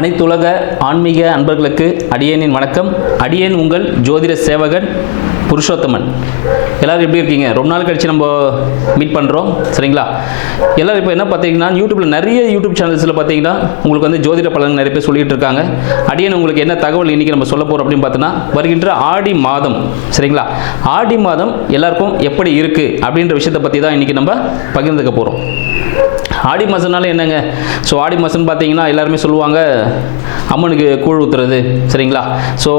அனைத்துலக ஆன்மீக அன்பர்களுக்கு அடியேனின் வணக்கம். அடியேன் உங்கள் ஜோதிட சேவகன் புருஷோத்தமன். எல்லாரும் எப்படி இருக்கீங்க? ரொம்ப நாள் கழிச்சு நம்ம மீட் பண்ணுறோம் சரிங்களா? எல்லாரும் இப்போ என்ன பார்த்தீங்கன்னா யூடியூப்பில் நிறைய யூடியூப் சேனல்ஸில் பார்த்தீங்கன்னா உங்களுக்கு வந்து ஜோதிட பலன் நிறைய பேர் சொல்லிட்டு இருக்காங்க. அடியன் உங்களுக்கு என்ன தகவல் இன்றைக்கி நம்ம சொல்ல போகிறோம் அப்படின்னு பார்த்தோன்னா வருகின்ற ஆடி மாதம். சரிங்களா? ஆடி மாதம் எல்லாருக்கும் எப்படி இருக்குது அப்படின்ற விஷயத்தை பற்றி தான் இன்றைக்கி நம்ம பகிர்ந்துக்க போகிறோம் ஆடி மாதம்னால என்னங்க? ஸோ ஆடி மாதம்னு பார்த்தீங்கன்னா எல்லாருமே சொல்லுவாங்க அம்மனுக்கு கூழ் ஊற்றுறது சரிங்களா? ஸோ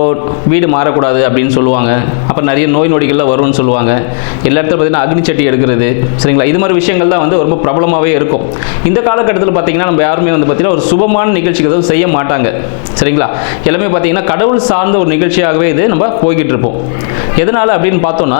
வீடு மாறக்கூடாது அப்படின்னு சொல்லுவாங்க. அப்புறம் நிறைய நோய் நொடிகள்லாம் வரும்னு சொல்லுவாங்க. எல்லா இடத்துல பார்த்தீங்கன்னா அக்னி சட்டி எடுக்கிறது. சரிங்களா? இது மாதிரி விஷயங்கள் தான் வந்து ரொம்ப பிரபலமாகவே இருக்கும். இந்த காலகட்டத்தில் பார்த்தீங்கன்னா நம்ம யாருமே வந்து பார்த்தீங்கன்னா ஒரு சுபமான நிகழ்ச்சிக்கு எதுவும் செய்ய மாட்டாங்க. சரிங்களா? எல்லாமே பார்த்தீங்கன்னா கடவுள் சார்ந்த ஒரு நிகழ்ச்சியாகவே இது நம்ம போய்கிட்டு இருப்போம். எதனால் அப்படின்னு பார்த்தோன்னா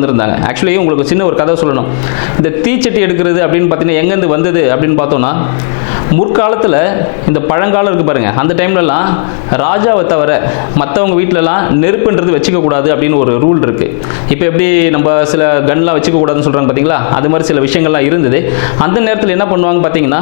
வந்திருந்தாங்க. ஆக்சுவலி உங்களுக்கு சின்ன ஒரு கதை சொல்லணும். இந்த தீச்சட்டி எடுக்கிறது அப்படின்னு பார்த்தீங்கன்னா எங்கேருந்து வந்தது அப்படின்னு பார்த்தோன்னா முற்காலத்தில் இந்த பழங்காலம் இருக்குது பாருங்கள் அந்த டைம்லலாம் ராஜாவை தவிர மற்றவங்க வீட்டிலலாம் நெருப்புன்றது வச்சுக்கக்கூடாது அப்படின்னு ஒரு ரூல் இருக்குது இப்போ எப்படி நம்ம சில கன்லாம் வச்சுக்கக்கூடாதுன்னு சொல்கிறாங்க பார்த்தீங்களா அது மாதிரி சில விஷயங்கள்லாம் இருந்தது. அந்த நேரத்தில் என்ன பண்ணுவாங்க பார்த்தீங்கன்னா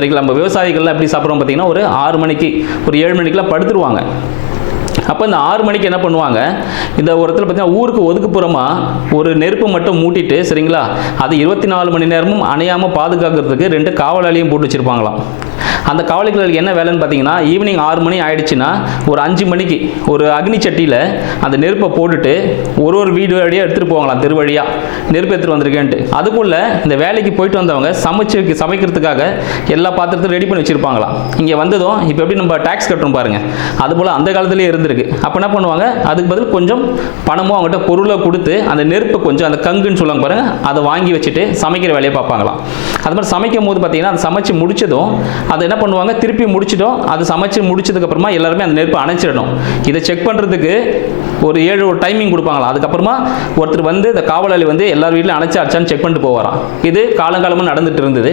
சரிங்களா? நம்ம விவசாயிகள்லாம் எப்படி சாப்பிட்றோம் பார்த்தீங்கன்னா ஒரு ஆறு மணிக்கு ஒரு ஏழு மணிக்கெலாம் படுத்துருவாங்க. அப்போ இந்த ஆறு மணிக்கு என்ன பண்ணுவாங்க? இந்த ஒரு இடத்துல பார்த்தீங்கன்னா ஊருக்கு ஒதுக்குப்புறமாக ஒரு நெருப்பு மட்டும் மூட்டிட்டு சரிங்களா? அது இருபத்தி நாலு மணி நேரமும் அணையாமல் பாதுகாக்கிறதுக்கு ரெண்டு காவலாளியும் போட்டு வச்சுருப்பாங்களாம். அந்த காவலிகளுக்கு என்ன வேலைன்னு பார்த்தீங்கன்னா ஈவினிங் ஆறு மணி ஆயிடுச்சுன்னா ஒரு அஞ்சு மணிக்கு ஒரு அக்னி சட்டியில் அந்த நெருப்பை போட்டுட்டு ஒரு ஒரு வீடு வழியாக எடுத்துகிட்டு போவாங்களாம் தெரு வழியாக நெருப்பு எடுத்துகிட்டு வந்திருக்கேன்ட்டு. அதுக்குள்ளே இந்த வேலைக்கு போயிட்டு வந்தவங்க சமைச்சு சமைக்கிறதுக்காக எல்லா பாத்திரத்தையும் ரெடி பண்ணி வச்சுருப்பாங்களாம். இங்கே வந்ததும் இப்போ எப்படி நம்ம டேக்ஸ் கட்டுறோம் பாருங்கள் அதுபோல் அந்த காலத்துலேயே இருந்திருக்கு. அப்போ என்ன பண்ணுவாங்க? அதுக்கு பதில் கொஞ்சம் பணமோ அவங்ககிட்ட பொருளை கொடுத்து அந்த நெருப்பை கொஞ்சம் அந்த கங்குன்னு சொல்லுவாங்க பாருங்க அதை வாங்கி வச்சுட்டு சமைக்கிற வேலையை பார்ப்பாங்களாம். அது மாதிரி சமைக்கும் போது பார்த்தீங்கன்னா அதை சமைச்சு முடிச்சதும் அதை என்ன பண்ணுவாங்க? திருப்பி முடிச்சிட்டோம். அது சமைச்சு முடிச்சதுக்கப்புறமா எல்லாருமே அந்த நெருப்பை அணைச்சிடணும். இதை செக் பண்ணுறதுக்கு ஒரு ஏழு ஒரு டைமிங் கொடுப்பாங்களாம். அதுக்கப்புறமா ஒருத்தர் வந்து இந்த காவலாளி வந்து எல்லார் வீட்டிலும் அணைச்சி அடிச்சான்னு செக் பண்ணிட்டு போவாராம். இது காலங்காலமாக நடந்துட்டு இருந்தது.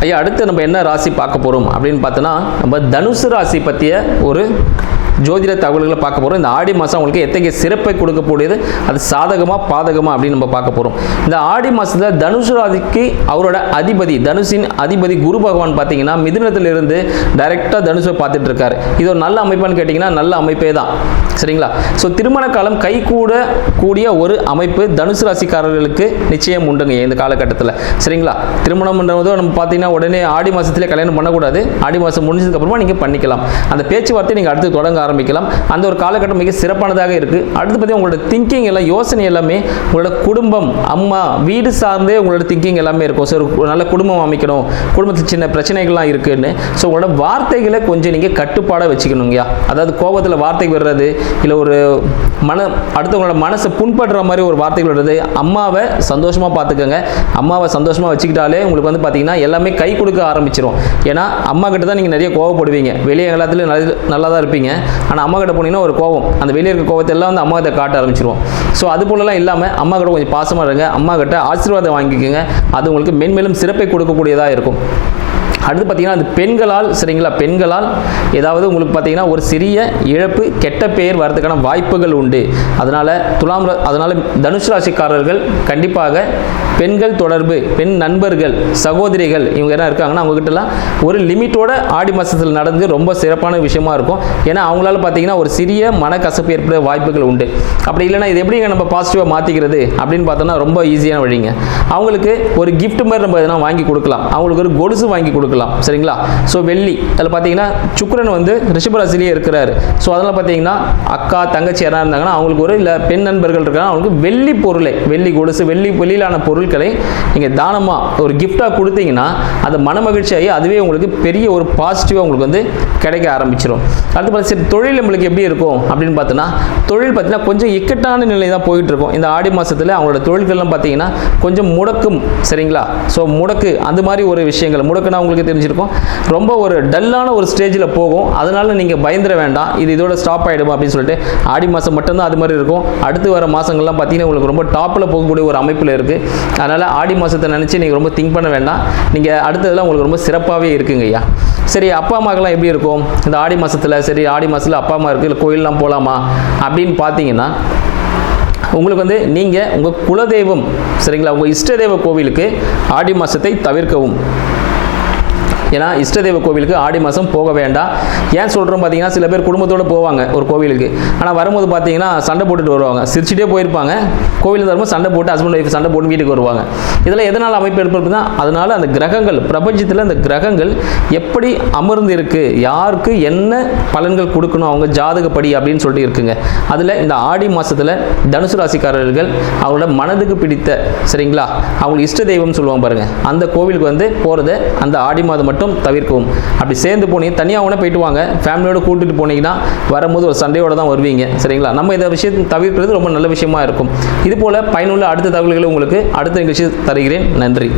ஐயா அடுத்து நம்ம என்ன ராசி பார்க்க போகிறோம் அப்படின்னு பார்த்தோன்னா நம்ம தனுசு ராசி பற்றிய ஒரு ஜோதிட தகவல்களை பார்க்க போகிறோம் இந்த ஆடி மாதம் உங்களுக்கு எத்தகைய சிறப்பை கொடுக்கக்கூடியது அது சாதகமாக பாதகமாக அப்படின்னு நம்ம பார்க்க போகிறோம் இந்த ஆடி மாதத்தில் தனுசு ராசிக்கு அவரோட அதிபதி தனுசின் அதிபதி குரு பகவான் பார்த்தீங்கன்னா மிதுனத்திலிருந்து டைரெக்டாக தனுசை பார்த்துட்டு இருக்காரு. இது ஒரு நல்ல அமைப்பான்னு கேட்டிங்கன்னா நல்ல அமைப்பே தான். சரிங்களா? ஸோ திருமண காலம் கை கூட கூடிய ஒரு அமைப்பு தனுசு ராசிக்காரர்களுக்கு நிச்சயம் உண்டுங்க இந்த காலகட்டத்தில். சரிங்களா? திருமணம் பண்ணுறதோ நம்ம பார்த்தீங்கன்னா உடனே ஆடி மாதத்திலே கல்யாணம் பண்ணக்கூடாது. ஆடி மாதம் முடிஞ்சதுக்கப்புறமா நீங்கள் பண்ணிக்கலாம். அந்த பேச்சுவார்த்தை நீங்கள் அடுத்து தொடங்க ஆரம்பிக்கலாம். அந்த ஒரு காலகட்டம் மிக சிறப்பானதாக இருக்குது அடுத்து பார்த்தீங்கன்னா உங்களோட திங்கிங் எல்லாம் யோசனை எல்லாமே உங்களோட குடும்பம் அம்மா வீடு சார்ந்தே உங்களோட திங்கிங் எல்லாமே இருக்கும். ஸோ ஒரு நல்ல குடும்பம் அமைக்கணும். குடும்பத்தில் சின்ன பிரச்சனைகள்லாம் இருக்குன்னு. ஸோ உங்களோட வார்த்தைகளை கொஞ்சம் நீங்கள் கட்டுப்பாடாக வச்சுக்கணுங்கய்யா அதாவது கோபத்தில் வார்த்தை வர்றது இல்லை ஒரு மன அடுத்தவங்களோட மனசை புண்படுற மாதிரி ஒரு வார்த்தைகள் வர்றது அம்மாவை சந்தோஷமாக பார்த்துக்கோங்க அம்மாவை சந்தோஷமாக வச்சுக்கிட்டாலே உங்களுக்கு வந்து பார்த்தீங்கன்னா எல்லாமே கை கொடுக்க ஆரம்பிச்சிரும். ஏன்னா அம்மா கிட்ட தான் நீங்கள் நிறைய கோவப்படுவீங்க. வெளியே எல்லாத்துலேயும் நல்ல நல்லா தான் இருப்பீங்க. ஆனால் அம்மா கிட்ட போனீங்கன்னா ஒரு கோவம் அந்த வெளியே இருக்க கோவத்தை எல்லாம் வந்து அம்மா கிட்ட காட்ட ஆரம்பிச்சிருவோம். ஸோ அது போலலாம் இல்லாமல் அம்மா கிட்ட கொஞ்சம் பாசமாக இருங்க. அம்மா கிட்ட ஆசீர்வாதம் வாங்கிக்கோங்க. அது உங்களுக்கு மென்மேலும் சிறப்பை கொடுக்கக்கூடியதாக இருக்கும். அடுத்து பார்த்தீங்கன்னா அது பெண்களால் சரிங்களா? பெண்களால் ஏதாவது உங்களுக்கு பார்த்தீங்கன்னா ஒரு சிறிய இழப்பு கெட்ட பெயர் வரதுக்கான வாய்ப்புகள் உண்டு. அதனால் துலாம் அதனால் தனுஷ் ராசிக்காரர்கள் கண்டிப்பாக பெண்கள் தொடர்பு பெண் நண்பர்கள் சகோதரிகள் இவங்க என்ன இருக்காங்கன்னா அவங்ககிட்டலாம் ஒரு லிமிட்டோட ஆடி மாதத்தில் நடந்து ரொம்ப சிறப்பான விஷயமா இருக்கும். ஏன்னா அவங்களால பார்த்தீங்கன்னா ஒரு சிறிய மனக்கசப்பு ஏற்பட வாய்ப்புகள் உண்டு. அப்படி இல்லைன்னா இது எப்படிங்க நம்ம பாசிட்டிவாக மாற்றிக்கிறது அப்படின்னு பார்த்தோன்னா ரொம்ப ஈஸியான வழிங்க. அவங்களுக்கு ஒரு கிஃப்ட் மாதிரி நம்ம எதனா வாங்கி கொடுக்கலாம். அவங்களுக்கு ஒரு கொலுசு வாங்கி கொடுக்கலாம். சரிங்களா? ஸோ வெள்ளி அதில் பார்த்தீங்கன்னா சுக்கரன் வந்து ரிஷபராசிலேயே இருக்கிறாரு. ஸோ அதெல்லாம் பார்த்தீங்கன்னா அக்கா தங்கச்சி யாராக இருந்தாங்கன்னா அவங்களுக்கு ஒரு இல்லை பெண் நண்பர்கள் இருக்காங்க அவங்களுக்கு வெள்ளி பொருளை வெள்ளி கொலுசு வெள்ளி வெளியிலான பொருட்களை நீங்கள் தானமாக ஒரு gift-ஆ கொடுத்தீங்கன்னா அது மனமகிழ்ச்சியாகி அதுவே உங்களுக்கு பெரிய ஒரு பாசிட்டிவாக உங்களுக்கு வந்து கிடைக்க ஆரம்பிச்சிடும் அடுத்து பார்த்து சரி தொழில் நம்மளுக்கு எப்படி இருக்கும்? அப்படின்னு பார்த்தோன்னா தொழில் பார்த்தீங்கன்னா கொஞ்சம் இக்கட்டான நிலை தான் போயிட்டு இருக்கும். இந்த ஆடி மாதத்தில் அவங்களோட தொழில்கள்லாம் பார்த்தீங்கன்னா கொஞ்சம் முடக்கும். சரிங்களா? ஸோ முடக்கு அந்த மாதிரி ஒரு விஷயங்கள். முடக்குனா உங்களுக்கு தெரிஞ்சிருக்கும். ரொம்ப ஒரு டல்லான ஒரு ஸ்டேஜில் போகும். அதனால் நீங்கள் பயந்துட வேண்டாம். இது இதோட ஸ்டாப் ஆகிடுமா அப்படின்னு சொல்லிட்டு ஆடி மாதம் மட்டும்தான் அது மாதிரி இருக்கும். அடுத்து வர மாதங்கள்லாம் பார்த்தீங்கன்னா உங்களுக்கு ரொம்ப டாப்பில் போகக்கூடிய ஒரு அமைப்பில் இருக்குது அதனால் ஆடி மாதத்தை நினச்சி நீங்கள் ரொம்ப திங்க் பண்ண வேண்டாம். நீங்கள் அடுத்ததெல்லாம் உங்களுக்கு ரொம்ப சிறப்பாகவே இருக்குங்க ஐயா. சரி அப்பா அம்மாக்கெல்லாம் எப்படி இருக்கும்? இந்த ஆடி மாதத்தில் சரி ஆடி மாதத்தில் அப்பா அம்மா இருக்குது இல்லை கோயிலெலாம் போகலாமா அப்படின்னு பார்த்தீங்கன்னா உங்களுக்கு வந்து நீங்கள் உங்கள் குலதெய்வம் சரிங்களா? உங்கள் இஷ்ட தெய்வ கோவிலுக்கு ஆடி மாதத்தை தவிர்க்கவும். ஏன்னா இஷ்ட தெய்வ கோவிலுக்கு ஆடி மாதம் போக வேண்டாம். ஏன் சொல்கிறோம் பார்த்தீங்கன்னா சில பேர் குடும்பத்தோடு போவாங்க ஒரு கோவிலுக்கு. ஆனால் வரும்போது பார்த்தீங்கன்னா சண்டை போட்டுட்டு வருவாங்க. சிரிச்சிட்டே போயிருப்பாங்க. கோவில் வரும்போது சண்டை போட்டு ஹஸ்பண்ட் ஒய்ஃப் சண்டை போட்டு வீட்டுக்கு வருவாங்க. இதெல்லாம் எதனால் அமைப்பு ஏற்படுதுன்னா அதனால் அந்த கிரகங்கள் பிரபஞ்சத்தில் அந்த கிரகங்கள் எப்படி அமர்ந்து இருக்குது யாருக்கு என்ன பலன்கள் கொடுக்கணும் அவங்க ஜாதகப்படி அப்படின்னு சொல்லிட்டு இருக்குங்க. அதில் இந்த ஆடி மாதத்தில் தனுசு ராசிக்காரர்கள் அவங்களோட மனதுக்கு பிடித்த சரிங்களா? அவங்களுக்கு இஷ்ட தெய்வம்னு சொல்லுவாங்க பாருங்கள் அந்த கோவிலுக்கு வந்து போகிறத அந்த ஆடி மாதம் மட்டும் தவிர்க்கவும். அப்படி சேர்ந்து போனீங்க தனியாக உடனே போயிட்டு வாங்க. ஃபேமிலியோட கூட்டிட்டு போனீங்கன்னா வரும்போது ஒரு சண்டையோட தான் வருவீங்க. சரிங்களா? நம்ம இந்த விஷயத்தை தவிர்க்கிறது ரொம்ப நல்ல விஷயமா இருக்கும். இது போல பயனுள்ள அடுத்த தகவல்களை உங்களுக்கு அடுத்த நிகழ்ச்சி தருகிறேன். நன்றி.